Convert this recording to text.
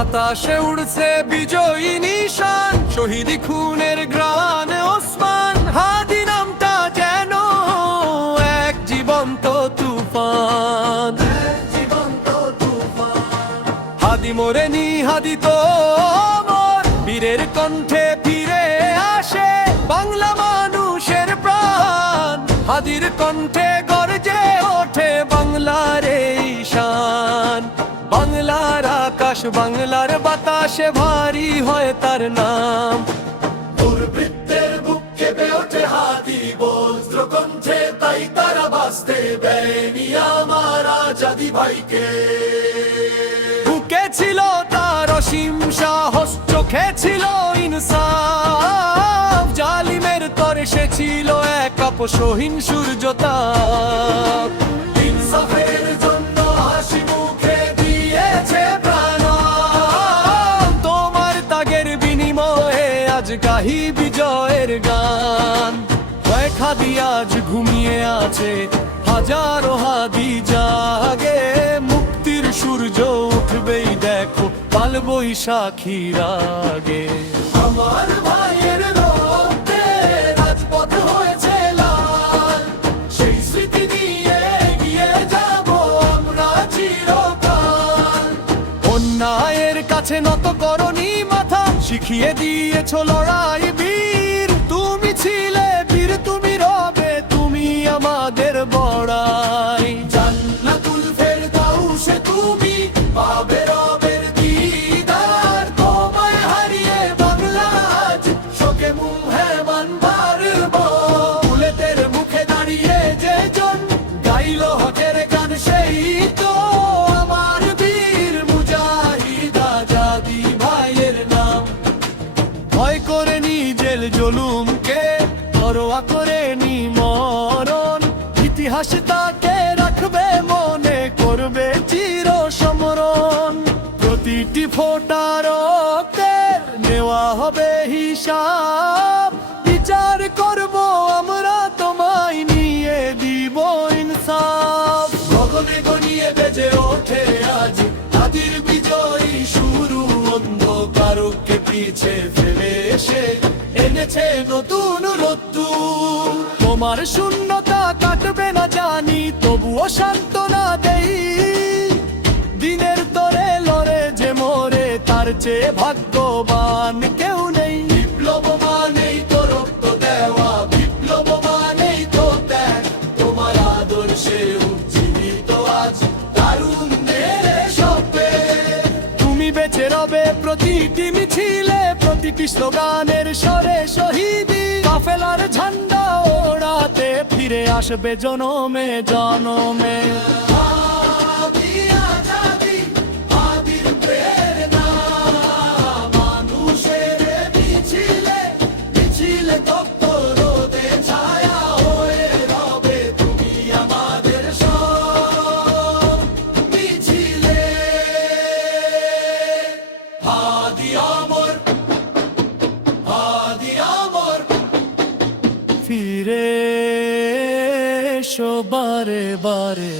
বাতাসে উড়ছে বিজয়ী নিশান। শহীদি খুনের গ্রান ওসমান। হাদি নামটা যেন এক জীবন্ত তুফান। হাদি মোরে নি হাদি তো বীরের কণ্ঠে ফিরে আসে বাংলা মানুষের প্রাণ। হাদির কণ্ঠে আকাশ বাংলার বাতাসে ভারী হয় তার নাম। দুর্বৃত্তের বুক কেঁপে ওঠে হাতি বজ্র কণ্ঠে তাই তারা বাঁচতে বেনি আমার আজাদি ভাইকে। বুকে ছিল তার অসীম সাহস চোখে ছিল ইনসাফ। জালিমের তরে সে ছিল এক অপসহীন সূর্যতা ইনসাফের গাহি বিজয়ের গান। হাদি আজ ঘুমিয়ে আছে হাজারো হাদি জাগে। মুক্তির সূর্য উঠবেই দেখো কাল বৈশাখীর আগে। আমার ভাইয়ের রক্তে রাজপথ হয়েছে লাল। সেই স্মৃতি নিয়ে এগিয়ে যাব আমরা চিরকাল। অন্যায়ের কাছে নত করনি মাথা শিখিয়ে দিয়েছ লড়াই নিজের জুলুমকে পরোয়া করে নি মরণ। ইতিহাস তাকে রাখবে, মনে করবে চির সমরণ। প্রতিটি ফোটার নেওয়া হবে হিসাব। বিচার করব আমরা, তোমায় নিয়ে দিব ইনসাফ। গগনে গনিয়ে বেজে ওঠে আজ আদির বিজয়ী শুরু অন্ধকারকে পিছে ফেলে এসে এনেছে নতুন রত্তুর তোমার শূন্যতা কাটবে না জানি, তবুও সান্ত্বনা দেই। দিনের তরে লড়ে যে মোরে, তার চেয়ে ভাগ্যবান কেউ নেই। রক্ত দেওয়া তো তোমার আজ তুমি প্রতিটি প্রতিটি স্লোগানের স্বরে শহীদি। কাফেলার ঝান্ডা ওড়াতে ফিরে আসবে জনমে জনমে। আদি এসো বারে বারে।